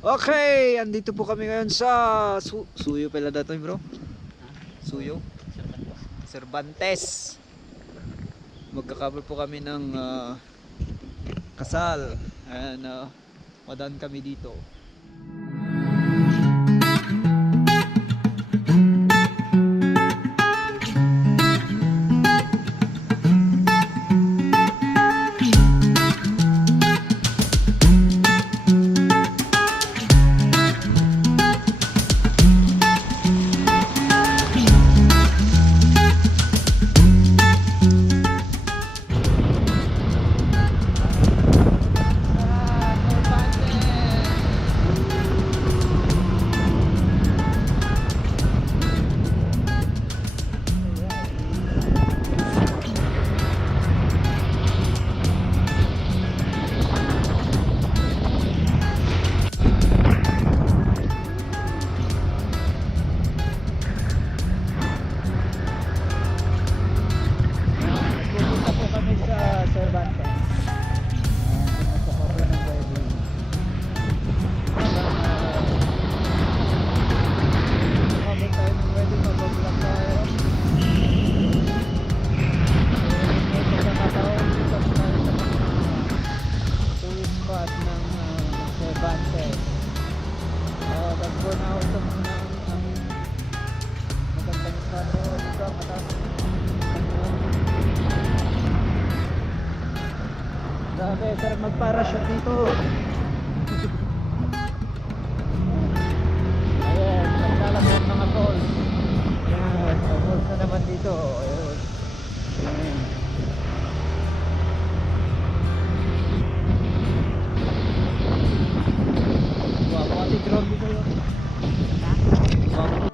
Okay, andito po kami ngayon sa Suyo pala dato bro. Suyo. Cervantes. Magka-cover po kami ng kasal. And madaan kami dito. Grabe, sarap mag-parachute dito. Ayan, naglalak ng mga falls. Ayan, falls na naman dito. Ayan. Ayan. Wow, pati drone dito yun. Wow.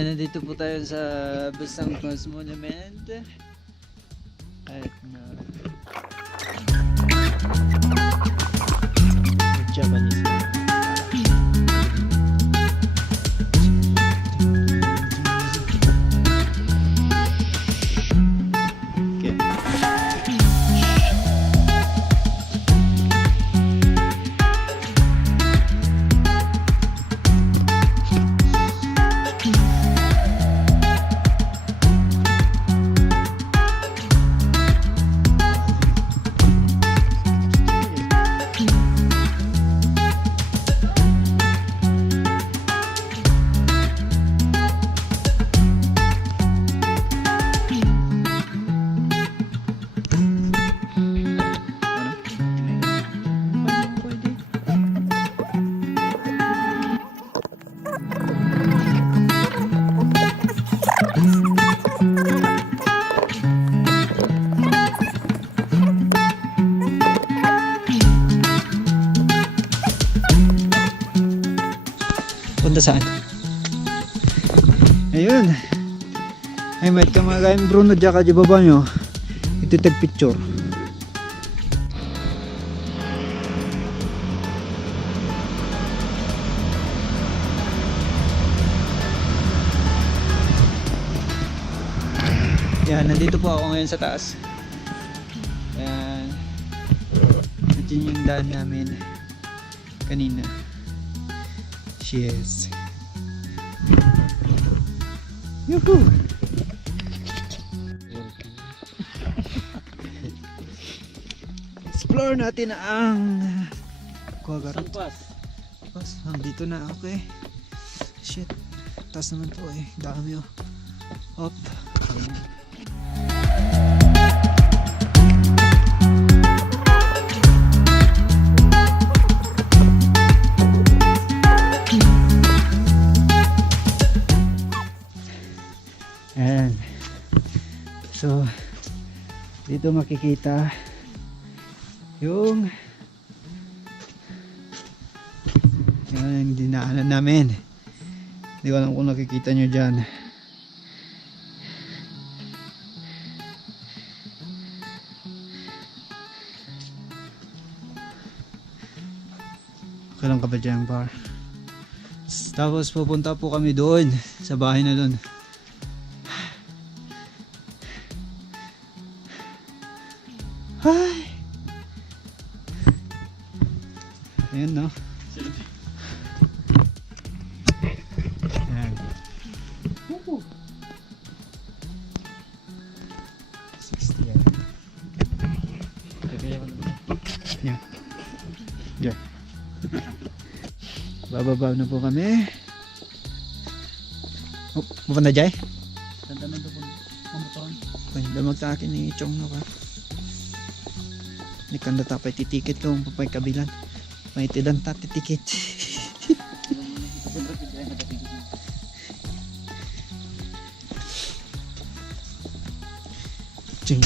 Nandito po tayo sa Basang Cross Monument. Kahit na Japanese. Papunta saan? Ayun. Ay, may kamagayang Bruno dyan ka dyan baba nyo. Ito tag picture. Yan, nandito po ako ngayon sa taas. Yan. Ito yung daan namin kanina. Cheers. Yuhu! Explore natin ang Kuagarut. Pas, dito na. Okay. Shit. Taas naman po eh. Dami oh. Hop. Ayan. So, dito makikita yung dinaanan namin. Hindi ko alam kung nakikita nyo dyan. Okay lang ka ba dyan, par? Tapos pupunta po kami doon sa bahay na doon. Ay. Ayan no. Ayan. 60 yan. Yan. Yan. Bababa na po kami. Oh, pupunta dyan? Ganda na doon mamutuan. Okay, damag sa akin ni Chong na ka. Ni kanda tapay titikit ko papay kabilan. May tidan ta titikit. Ching.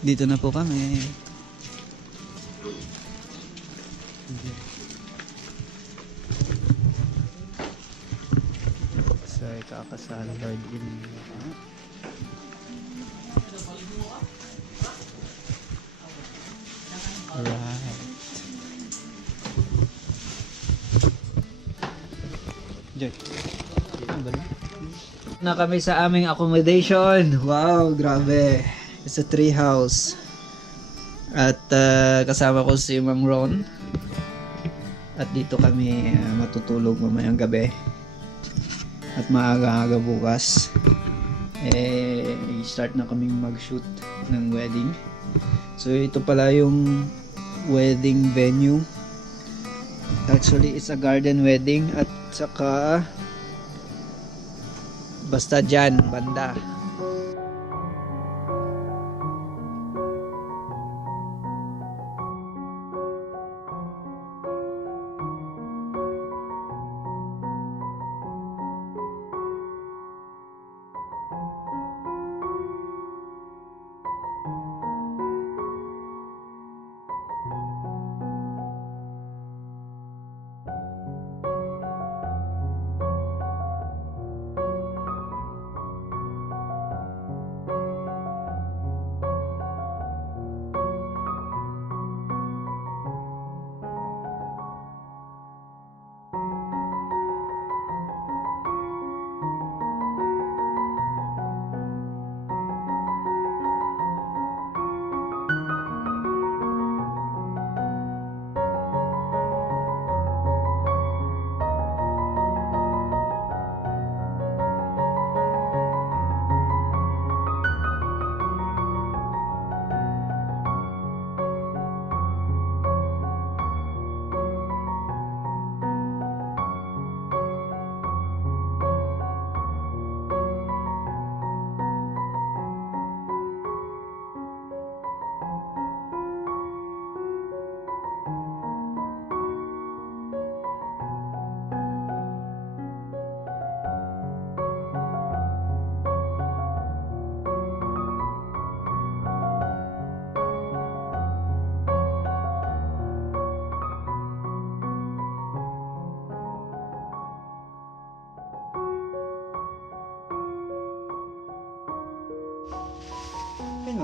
Dito na po kami. So, ikakasal virgin. Right. Joy. Na kami sa aming accommodation. Wow, grabe. It's a tree house. At kasama ko si Ma'am Ron. At dito kami matutulog mamayang gabi. At maaga-aga bukas. Start na kaming mag-shoot ng wedding. So ito pala yung wedding venue. Actually, it's a garden wedding at saka basta dyan, banda.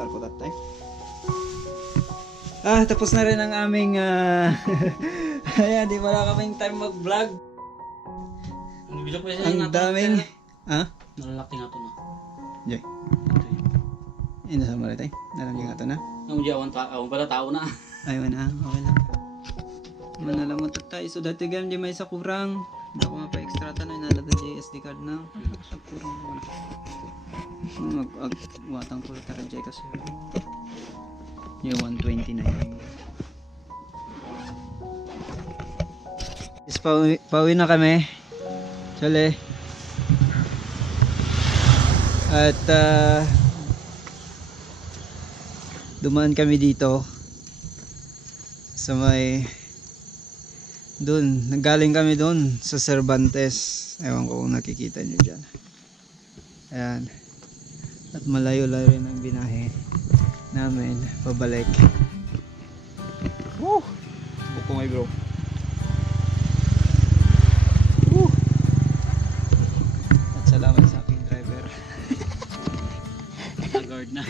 Ko that time. Tapos na rin ang aming ayan, di wala kaming time mag-vlog. Ang daming Nalalaki nga ito na. Joy. Ina sa mga tayo. Nalalaki nga ito na. Ang diyawan pala tao na. Ayun na, okay lang. Manalamot tayo. So dati game di may sa kurang. Hindi ako mapa-extra tanay nalagay SD card na. Sa kurang wala. Mag-watang ko tara dyan kasi yung 129 is pauwi na kami Chale at dumaan kami dito sa may dun, nanggaling kami dun sa Cervantes, ewan ko kung nakikita nyo dyan, ayan. At malayo-layo rin ang binahe namin pabalik. Woo! Buko ngay bro. Woo! At salamat sa aking driver. Guard na.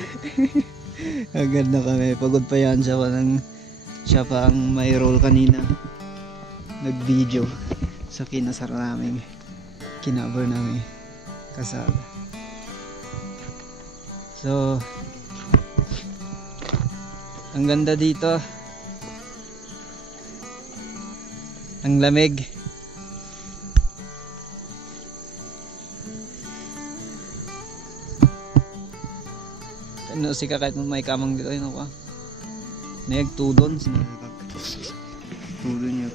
Agad na kami. Pagod pa yan siya pa ang may role kanina. Nag-video sa kinasar namin. Kinabar namin kasal. So, ang ganda dito. Ang lamig. Ano si kahit may kamang dito yun ako. Nagtudon sinagag. Tudon niya.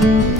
Mm-hmm.